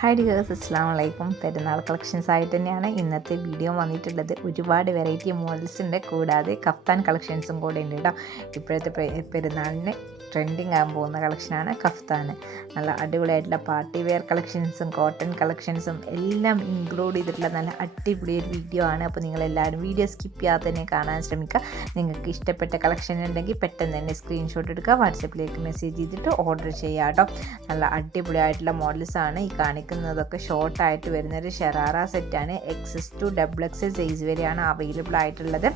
Hi dears, അസ്സലാമു അലൈക്കും. പെരുന്നാൾ കളക്ഷൻസ് ആയിട്ട് തന്നെയാണ് ഇന്നത്തെ വീഡിയോ വന്നിട്ടുള്ളത്. ഒരുപാട് വെറൈറ്റി മോഡൽസ് ഉണ്ട്, കൂടാതെ കഫ്താൻ കളക്ഷൻസും കൂടെ ഉണ്ട് കേട്ടോ. ഇപ്പോഴത്തെ പെരുന്നാളിന് ട്രെൻഡിങ് ആകാൻ പോകുന്ന കളക്ഷനാണ് കഫ്താൻ. നല്ല അടിപൊളിയായിട്ടുള്ള പാർട്ടി വെയർ കളക്ഷൻസും കോട്ടൺ കളക്ഷൻസും എല്ലാം ഇൻക്ലൂഡ് ചെയ്തിട്ടുള്ള നല്ല അടിപൊളി ഒരു വീഡിയോ ആണ്. അപ്പോൾ നിങ്ങളെല്ലാവരും വീഡിയോ സ്കിപ്പ് ചെയ്യാതെ തന്നെ കാണാൻ ശ്രമിക്കുക. നിങ്ങൾക്ക് ഇഷ്ടപ്പെട്ട കളക്ഷൻ ഉണ്ടെങ്കിൽ പെട്ടെന്ന് തന്നെ സ്ക്രീൻഷോട്ട് എടുക്കുക, വാട്സപ്പിലേക്ക് മെസ്സേജ് ചെയ്തിട്ട് ഓർഡർ ചെയ്യുക കേട്ടോ. നല്ല അടിപൊളിയായിട്ടുള്ള മോഡൽസാണ് ഈ കാണിക്കുന്നതൊക്കെ. ഷോർട്ടായിട്ട് വരുന്നൊരു ഷെറാറ സെറ്റാണ്. XS to XXL സൈസ് വരെയാണ് അവൈലബിൾ ആയിട്ടുള്ളത്.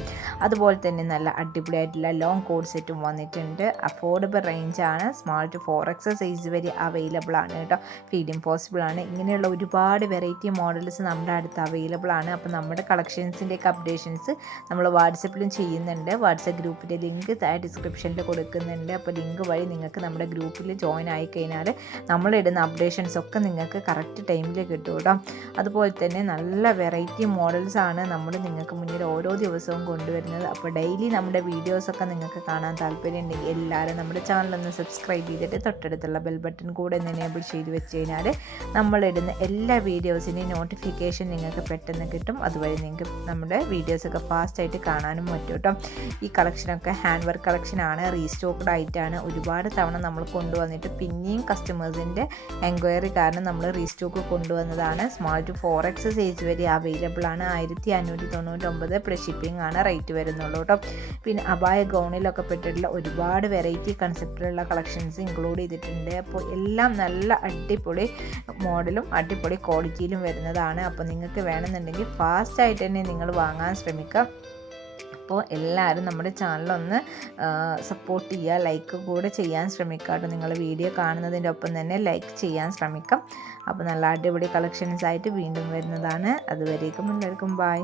അതുപോലെ തന്നെ നല്ല അടിപൊളിയായിട്ടുള്ള ലോങ് കോഡ് സെറ്റും വന്നിട്ടുണ്ട്. അഫോർഡബിൾ റേഞ്ചാണ്. സ്മാൾ ടു 4XL സൈസ് വരെ അവൈലബിൾ ആണ് കേട്ടോ. ഫീഡിങ് പോസിബിൾ ആണ്. ഇങ്ങനെയുള്ള ഒരുപാട് വെറൈറ്റി മോഡൽസ് നമ്മുടെ അടുത്ത് അവൈലബിൾ ആണ്. അപ്പോൾ നമ്മുടെ കളക്ഷൻസിൻ്റെയൊക്കെ അപ്ഡേഷൻസ് നമ്മൾ വാട്സപ്പിലും ചെയ്യുന്നുണ്ട്. വാട്സപ്പ് ഗ്രൂപ്പിൻ്റെ ലിങ്ക് താഴെ ഡിസ്ക്രിപ്ഷനിൽ കൊടുക്കുന്നുണ്ട്. അപ്പോൾ ലിങ്ക് വഴി നിങ്ങൾക്ക് നമ്മുടെ ഗ്രൂപ്പിൽ ജോയിൻ ആയി കഴിഞ്ഞാൽ നമ്മളിടുന്ന അപ്ഡേഷൻസ് ഒക്കെ നിങ്ങൾക്ക് കറക്റ്റ് ടൈമിൽ കിട്ടും കേട്ടോ. അതുപോലെ തന്നെ നല്ല വെറൈറ്റി മോഡൽസാണ് നമ്മൾ നിങ്ങൾക്ക് മുന്നിൽ ഓരോ ദിവസവും കൊണ്ടുവരുന്നത്. അപ്പോൾ ഡെയിലി നമ്മുടെ വീഡിയോസൊക്കെ നിങ്ങൾക്ക് കാണാൻ താല്പര്യം ഉണ്ടെങ്കിൽ എല്ലാവരും നമ്മുടെ ചാനലൊന്ന് സബ്സ്ക്രൈബ് ചെയ്തിട്ട് തൊട്ടടുത്തുള്ള ബെൽ ബട്ടൺ കൂടെ ഒന്ന് എനേബിൾ ചെയ്ത് വെച്ച് കഴിഞ്ഞാൽ നമ്മളിടുന്ന എല്ലാ വീഡിയോസിൻ്റെയും നോട്ടിഫിക്കേഷൻ നിങ്ങൾക്ക് പെട്ടെന്ന് കിട്ടും. അതുവഴി നിങ്ങൾക്ക് നമ്മുടെ വീഡിയോസൊക്കെ ഫാസ്റ്റായിട്ട് കാണാനും പറ്റും കേട്ടോ. ഈ കളക്ഷനൊക്കെ ഹാൻഡ് വർക്ക് കളക്ഷനാണ്, റീസ്റ്റോക്ക്ഡ് ആയിട്ടാണ്. ഒരുപാട് തവണ നമ്മൾ കൊണ്ടുവന്നിട്ട് പിന്നെയും കസ്റ്റമേഴ്സിൻ്റെ എൻക്വയറി കാരണം നമ്മൾ റീസ്റ്റോക്ക് കൊണ്ടുവന്നതാണ്. സ്മാൾ ടു 4XL സൈസ് വരെ അവൈലബിൾ ആണ്. 1599 പ്ലസ് ഷിപ്പിംഗ് ആണ് റേറ്റ് വരുന്നുള്ളൂ കേട്ടോ. പിന്നെ അബായ ഗൗണിലൊക്കെ പെട്ടിട്ടുള്ള ഒരുപാട് വെറൈറ്റി കൺസെപ്റ്റിലുള്ള കളക്ഷൻസ് ഇൻക്ലൂഡ് ചെയ്തിട്ടുണ്ട്. അപ്പോൾ എല്ലാം നല്ല അടിപൊളി മോഡലും അടിപൊളി ക്വാളിറ്റിയിലും വരുന്നതാണ്. അപ്പോൾ നിങ്ങൾക്ക് വേണമെന്നുണ്ടെങ്കിൽ ഫാസ്റ്റായിട്ട് തന്നെ നിങ്ങൾ വാങ്ങാൻ ശ്രമിക്കുക. അപ്പോൾ എല്ലാവരും നമ്മുടെ ചാനലൊന്ന് സപ്പോർട്ട് ചെയ്യുക, ലൈക്ക് കൂടെ ചെയ്യാൻ ശ്രമിക്കുക കേട്ടോ. നിങ്ങൾ വീഡിയോ കാണുന്നതിൻ്റെ ഒപ്പം തന്നെ ലൈക്ക് ചെയ്യാൻ ശ്രമിക്കാം. അപ്പോൾ നല്ല അടിപൊളി കളക്ഷൻസ് ആയിട്ട് വീണ്ടും വരുന്നതാണ്. അതുവരേക്കും എല്ലാവർക്കും ബൈ.